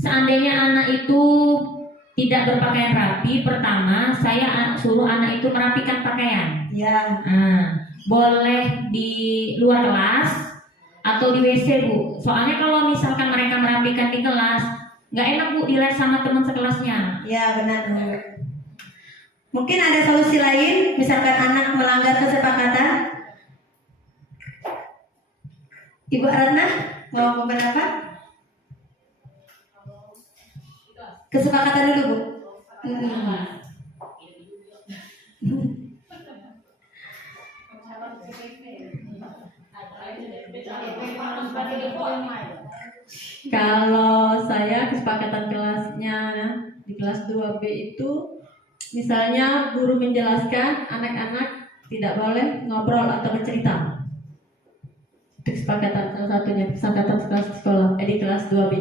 seandainya anak itu tidak berpakaian rapi, pertama saya suruh anak itu merapikan pakaian. Ya. Boleh di luar kelas atau di WC Bu. Soalnya kalau misalkan mereka merapikan di kelas, nggak enak Bu dilihat sama teman sekelasnya. Ya, benar. Mungkin ada solusi lain, misalkan anak melanggar kesepakatan. Ibu Ratna mau berpendapat? Kesepakatan dulu Bu. Kalau saya kesepakatan kelasnya di kelas 2B itu, misalnya guru menjelaskan anak-anak tidak boleh ngobrol atau bercerita. Itu kesepakatan salah satunya, kesepakatan kelas sekolah di kelas 2B.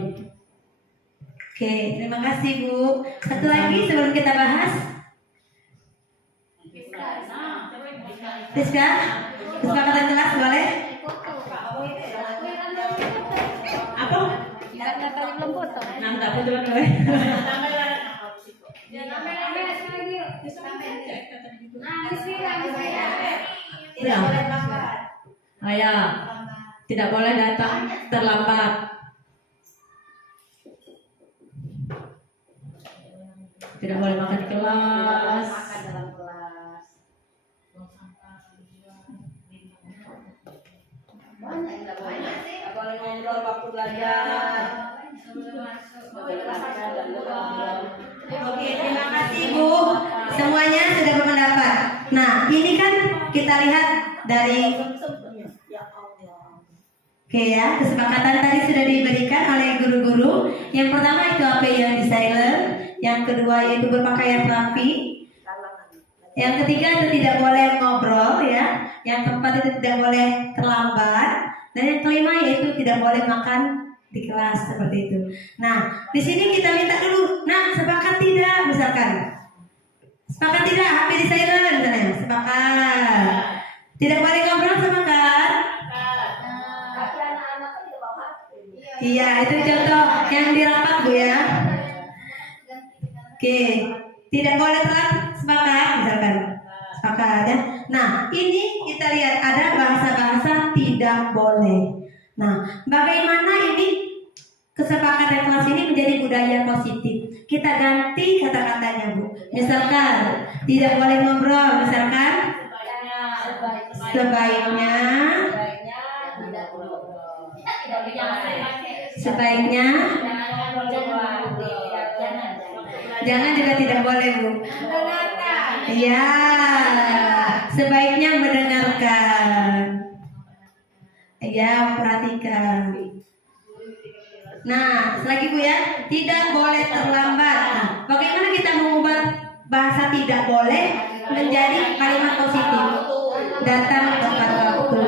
Oke, terima kasih Bu. Satu lagi sebelum kita bahas. Rizka, kesepakatan kelas boleh? Apa? Nah, tak betul boleh. Ya. Ayah, tidak boleh datang terlambat. Tidak boleh makan di kelas. Boleh ngobrol waktu belajar. Oke, terima kasih Bu. Semuanya sudah berpendapat. Nah, ini kan kita lihat dari ya, kesepakatan tadi sudah diberikan oleh guru-guru. Yang pertama itu apa yang di silent, yang kedua yaitu berpakaian rapi, yang ketiga itu tidak boleh ngobrol ya, yang keempat itu tidak boleh terlambat, dan yang kelima yaitu tidak boleh makan di kelas seperti itu. Nah, di sini kita minta dulu, nah sepakat tidak misalkan, sepakat tidak HP di silent misalnya, sepakat, tidak boleh ngobrol sepakat. Iya, itu contoh yang di rapat Bu ya. Oke, tidak boleh telat sepakat misalkan, sepakat ya. Nah, ini kita lihat ada bahasa-bahasa tidak boleh. Nah, bagaimana ini kesepakatan kelas ini menjadi budaya positif. Kita ganti kata-katanya, Bu. Misalkan tidak boleh ngobrol, misalkan sebaiknya jangan juga tidak boleh, Bu. Iya, sebaiknya mendengarkan. Ya, perhatikan. Nah, selagi Bu ya, tidak boleh terlambat. Nah, bagaimana kita mengubah bahasa tidak boleh menjadi kalimat positif? Datang tepat waktu.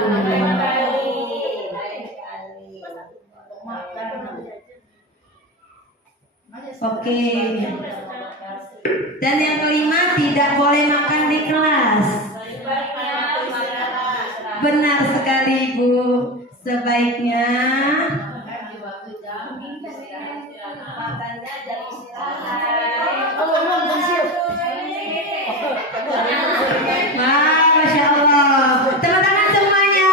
Oke. Dan yang kelima, tidak boleh makan di kelas. Benar sekali, Bu. Sebaiknya wah, Masya Allah. Tepuk tangan semuanya.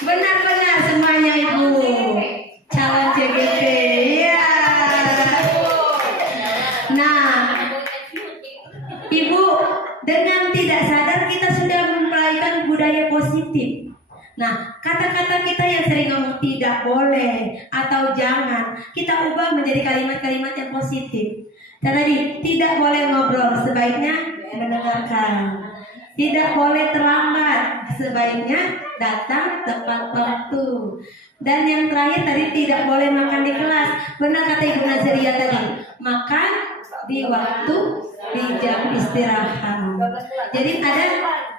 Benar-benar semuanya, Ibu. Calon CGP. Iya. Nah, Ibu, dengan tidak sadar kita sudah mempelajari budaya positif. Nah, kata-kata kita yang sering ngomong tidak boleh atau jangan, kita ubah menjadi kalimat-kalimat yang positif. Dan tadi, tidak boleh ngobrol, sebaiknya mendengarkan. Tidak boleh terlambat, sebaiknya datang tepat waktu. Dan yang terakhir tadi, tidak boleh makan di kelas. Benar kata Ibu Nazaria tadi, makan di waktu, di jam istirahat. Jadi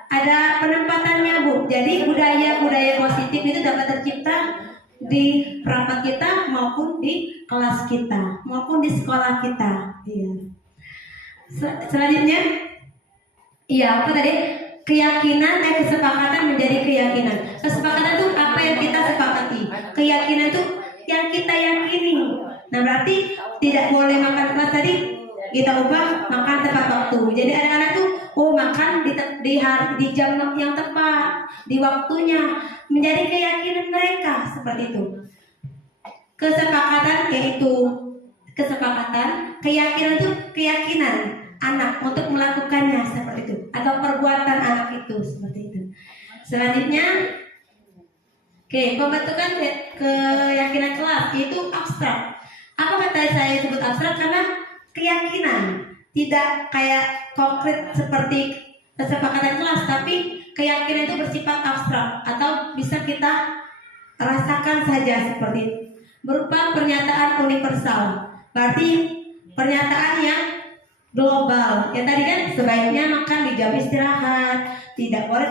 ada penempatannya, Bu. Jadi budaya-budaya positif itu dapat tercipta di rapat kita maupun di kelas kita maupun di sekolah kita. Iya. Selanjutnya, iya apa tadi? Keyakinan kesepakatan menjadi keyakinan. Kesepakatan itu apa yang kita sepakati. Keyakinan itu yang kita yakini. Nah, berarti tidak boleh makan kelas tadi kita ubah makan tepat waktu. Jadi anak-anak tuh makan di jam yang tepat, di waktunya, menjadi keyakinan mereka seperti itu. Kesepakatan yaitu kesepakatan, keyakinan itu keyakinan anak untuk melakukannya seperti itu, atau perbuatan anak itu seperti itu. Selanjutnya, pembentukan keyakinan kelas itu abstrak. Apa kata saya sebut abstrak? Karena keyakinan tidak kayak konkret seperti kesepakatan kelas, tapi keyakinan itu bersifat abstrak atau bisa kita rasakan saja seperti itu, berupa pernyataan universal. Berarti pernyataan yang global. Ya tadi kan sebaiknya makan di jam istirahat, tidak boleh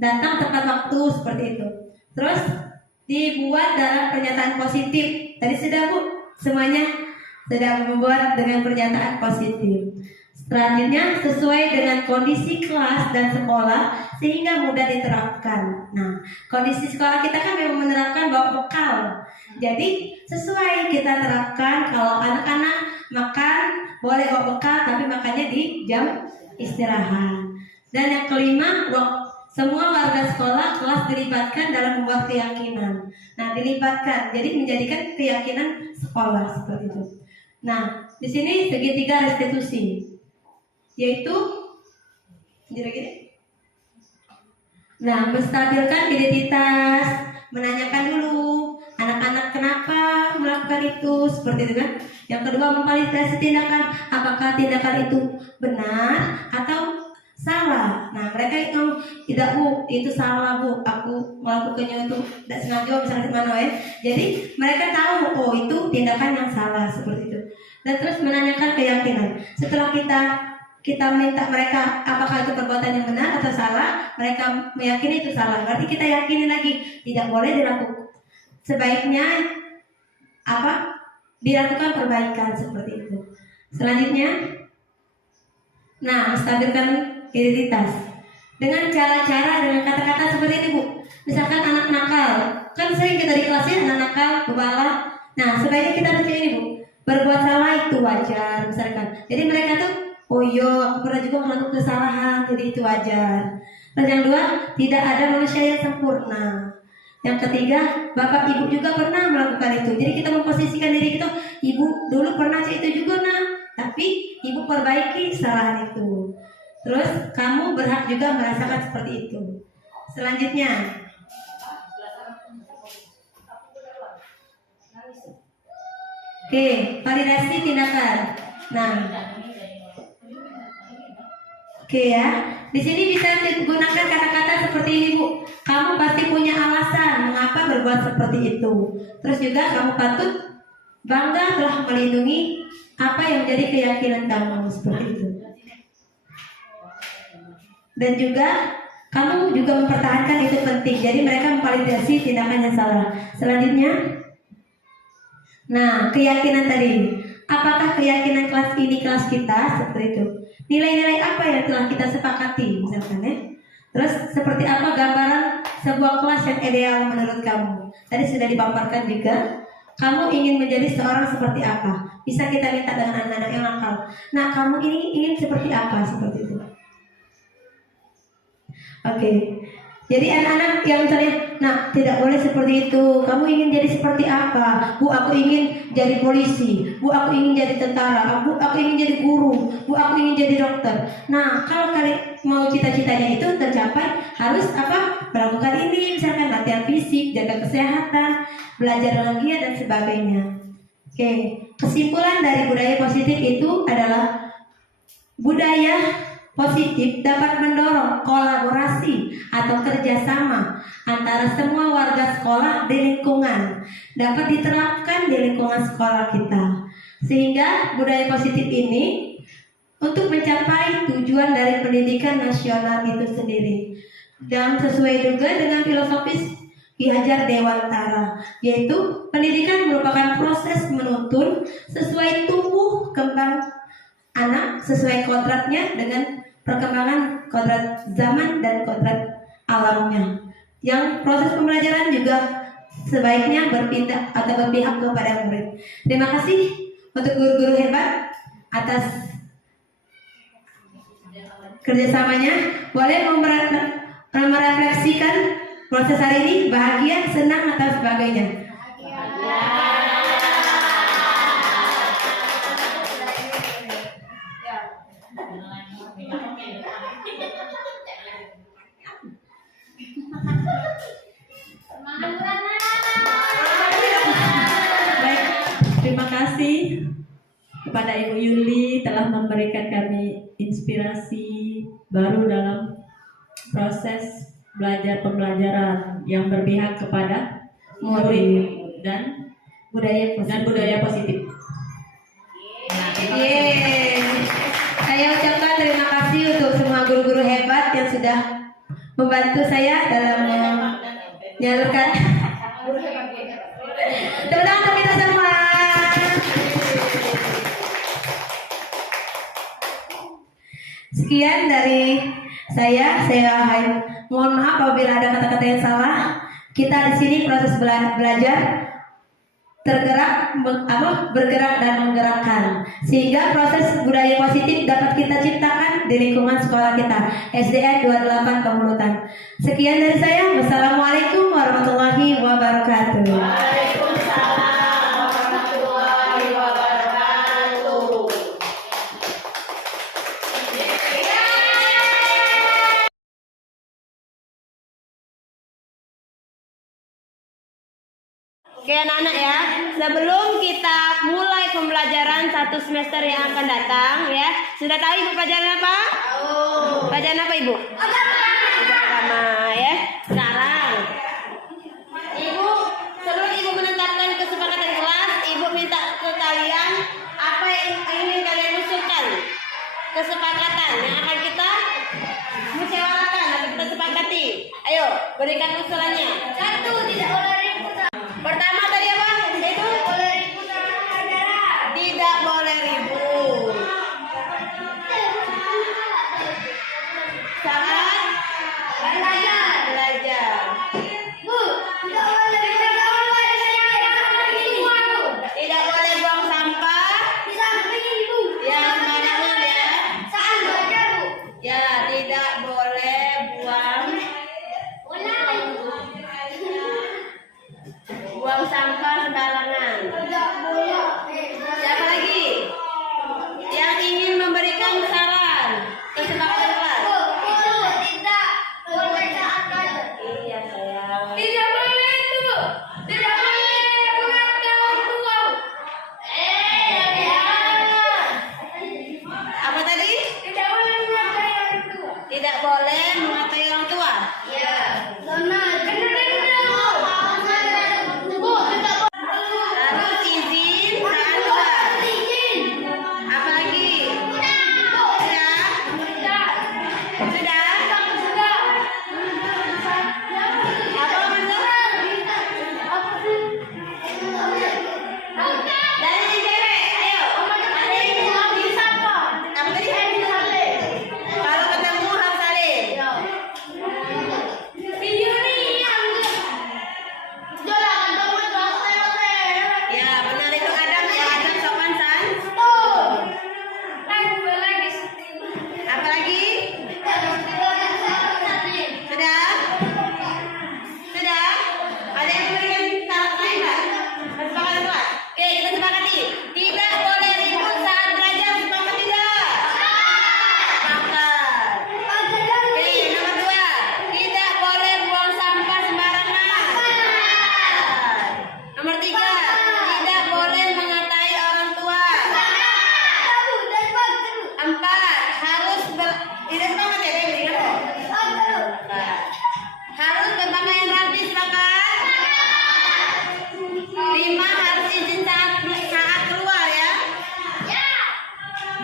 datang tepat waktu seperti itu. Terus dibuat dalam pernyataan positif. Tadi sudah, Bu, semuanya sudah membuat dengan pernyataan positif. Selanjutnya sesuai dengan kondisi kelas dan sekolah sehingga mudah diterapkan. Nah, kondisi sekolah kita kan memang menerapkan bawa bekal. Jadi sesuai kita terapkan, kalau anak-anak makan boleh bawa bekal tapi makannya di jam istirahat. Dan yang kelima, semua warga sekolah kelas dilibatkan dalam membuat keyakinan. Nah, dilibatkan jadi menjadikan keyakinan sekolah seperti itu. Nah, di sini segitiga restitusi, yaitu gini. Nah, menstabilkan identitas, menanyakan dulu anak-anak kenapa melakukan itu, seperti itu kan. Yang kedua, memvalidasi tindakan, apakah tindakan itu benar atau salah. Nah, mereka itu tidak, Bu, itu salah, Bu, aku melakukannya itu tidak sengaja misalnya mana ya. Jadi mereka tahu itu tindakan yang salah seperti itu. Dan terus menanyakan keyakinan. Setelah kita minta mereka apakah itu perbuatan yang benar atau salah, mereka meyakini itu salah. Berarti kita yakini lagi tidak boleh dilakukan. Sebaiknya dilakukan perbaikan seperti itu. Selanjutnya, nah, menstabilkan identitas dengan cara-cara, dengan kata-kata seperti ini, Bu. Misalkan anak nakal, kan sering kita di kelasnya anak nakal, bebala. Nah, sebaiknya kita baca ini, Bu. Berbuat salah itu wajar, misalkan. Jadi mereka tuh, oh iya, aku pernah juga melakukan kesalahan, jadi itu wajar. Dan yang kedua, tidak ada manusia yang sempurna. Yang ketiga, bapak ibu juga pernah melakukan itu. Jadi kita memposisikan diri kita, ibu dulu pernah itu juga nak, tapi ibu perbaiki kesalahan itu. Terus kamu berhak juga merasakan seperti itu. Selanjutnya, oke, validasi tindakan. Nah, oke ya. Di sini bisa digunakan kata-kata seperti ini, Bu. Kamu pasti punya alasan mengapa berbuat seperti itu. Terus juga kamu patut bangga telah melindungi apa yang menjadi keyakinan kamu seperti itu. Dan juga kamu juga mempertahankan itu penting. Jadi mereka memvalidasi tindakan yang salah. Selanjutnya, nah, keyakinan tadi. Apakah keyakinan kelas ini kelas kita seperti itu? Nilai-nilai apa yang telah kita sepakati misalkan ya? Terus seperti apa gambaran sebuah kelas yang ideal menurut kamu? Tadi sudah dipaparkan juga. Kamu ingin menjadi seorang seperti apa? Bisa kita minta dengan anak-anak yang nakal. Nah, kamu ini ingin seperti apa? Seperti itu. Oke. Jadi anak-anak yang misalnya, nah tidak boleh seperti itu. Kamu ingin jadi seperti apa? Bu, aku ingin jadi polisi. Bu, aku ingin jadi tentara. Bu, aku ingin jadi guru. Bu, aku ingin jadi dokter. Nah, kalau kalian mau cita-citanya itu tercapai, harus apa? Melakukan ini, misalkan latihan fisik, jaga kesehatan, belajar dengan giat dan sebagainya. Oke, kesimpulan dari budaya positif itu adalah budaya positif dapat mendorong kolaborasi atau kerjasama antara semua warga sekolah di lingkungan, dapat diterapkan di lingkungan sekolah kita, sehingga budaya positif ini untuk mencapai tujuan dari pendidikan nasional itu sendiri, dan sesuai juga dengan filosofis Ki Hajar Dewantara, yaitu pendidikan merupakan proses menuntun sesuai tumbuh kembang anak sesuai kodratnya dengan perkembangan kodrat zaman dan kodrat alamnya. Yang proses pembelajaran juga sebaiknya berpindah atau berpihak kepada murid. Terima kasih untuk guru-guru hebat atas kerjasamanya. Boleh merefleksikan proses hari ini, bahagia, senang atau sebagainya. Baik, terima kasih kepada Ibu Yuli telah memberikan kami inspirasi baru dalam proses belajar pembelajaran yang berpihak kepada murid dan budaya positif. Saya ucapkan terima kasih untuk semua guru-guru hebat yang sudah membantu saya dalam menyalurkan. Tepuk tangan untuk kita semua. Sekian dari saya mohon maaf apabila ada kata-kata yang salah. Kita di sini proses belajar bergerak dan menggerakkan, sehingga proses budaya positif dapat kita ciptakan di lingkungan sekolah kita SDN 28 Pemulutan. Sekian dari saya. Wassalamualaikum warahmatullahi wabarakatuh. Waalaikumsalam warahmatullahi wabarakatuh. Oke anak-anak ya, sebelum kita mulai pembelajaran satu semester yang akan datang ya, sudah tahu ibu pelajaran apa? Pelajaran apa ibu? Agama ya. Sekarang ibu, sebelum ibu menetapkan kesepakatan kelas, ibu minta ke kalian apa yang ingin kalian usulkan, kesepakatan yang akan kita musyawarahkan atau kita sepakati. Ayo berikan usulannya. Satu, tidak boleh ribut. Pertama tadi apa? Itu tidak boleh ribut. Saat belajar. Tidak boleh buang sampah. Yang sembarangan ya. Ya, tidak boleh buang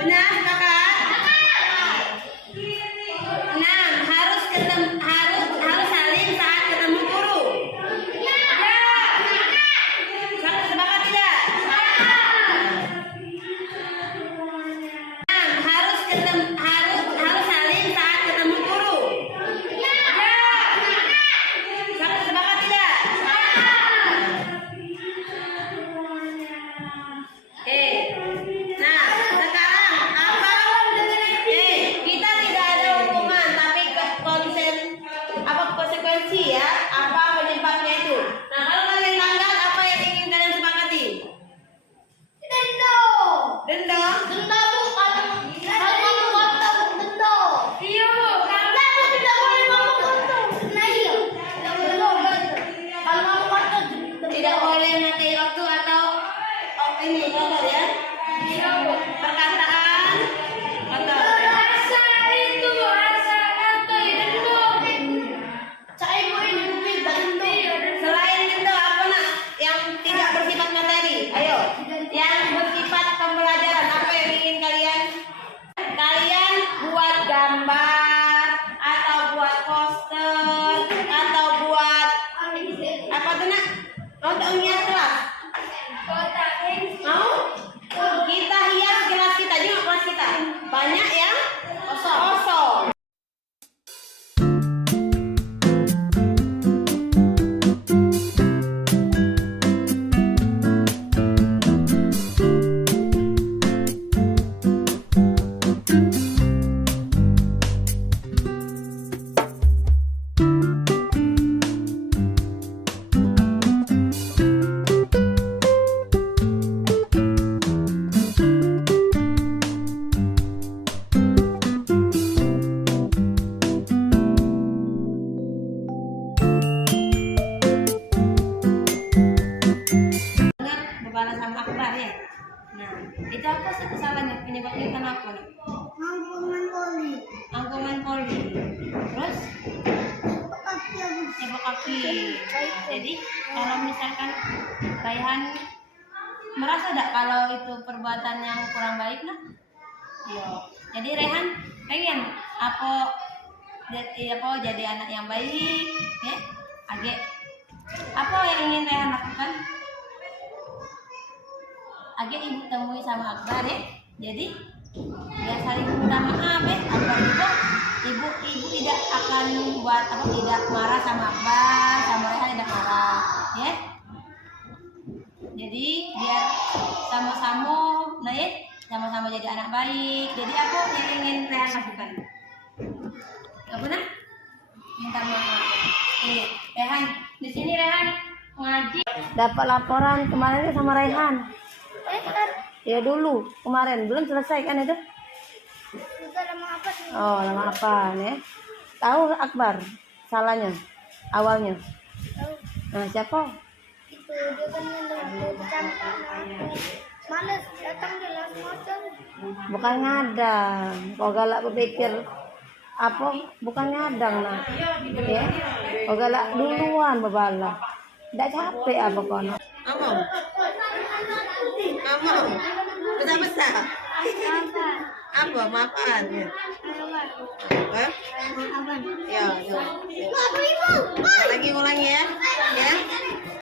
Benar, kakak? 6. Harus salim saat ketemu guru. Kakak sepakat tidak? 6. Harus salim saat ketemu guru. Kakak sepakat tidak? Nah, sekarang apa? Kita tidak ada hukuman, tapi konsekuensi ya, apa penyebabnya itu. Nah, kalau kalian langgar, apa yang ingin kalian sepakati? Denda. Denda bu, kalau kamu kotor denda. Iya bu, kamu tidak boleh ngomong kotor. Nah iya, tidak boleh. Kalau kamu kotor, tidak boleh nanti waktu atau ini kotor ya. Iya bu. Perkataan kotor. Rasa kata denda. Saya bu ini denda. Selain denda apa nak? Yang tidak bersifat materi. Ayo. Yang bersifat pembelajaran, apa yang ingin kalian? Kalian buat gambar atau buat poster atau buat apa tuh nak? Untuk menghias kelas. Mau? Kita hias kelas kita juga, kelas kita. Banyak yang kosong. Berbala sama akbar ya. Nah, itu apa sih kesalahannya? Penyebabnya kenapa? Angkuman poli. Terus? Cebok kaki. Nah, jadi kalau misalkan Raihan merasa tidak kalau itu perbuatan yang kurang baik nah? Iya. Jadi Raihan pengen jadi anak yang baik, ya? Age. Apa yang ingin Raihan lakukan? Age ibu temui sama Akbar ya. Jadi biar saling minta maaf ya. Akbar juga ibu tidak akan buat tidak marah sama Akbar, sama Raihan tidak marah ya. Jadi biar sama-sama nah ya, sama-sama jadi anak baik. Jadi apa yang ingin Raihan lakukan? Apa nak? Minta maaf. Raihan, di sini Raihan ngaji. Dapat laporan kemarin sama Raihan. Ya dulu kemarin belum selesai kan itu? Oh lama apa nih? Tahu Akbar salahnya awalnya? Nah siapa? Itu dia kan yang bercanda. Males datang dia langsung ngocok. Bukan ngadang. Kau galak berpikir apa? Bukan ngadang nah. Ya? Kau galak duluan berbala. Tidak capek apa kau nak? Ngomong. Besar. Apa maafan ya? Ya, lagi ulangi ya.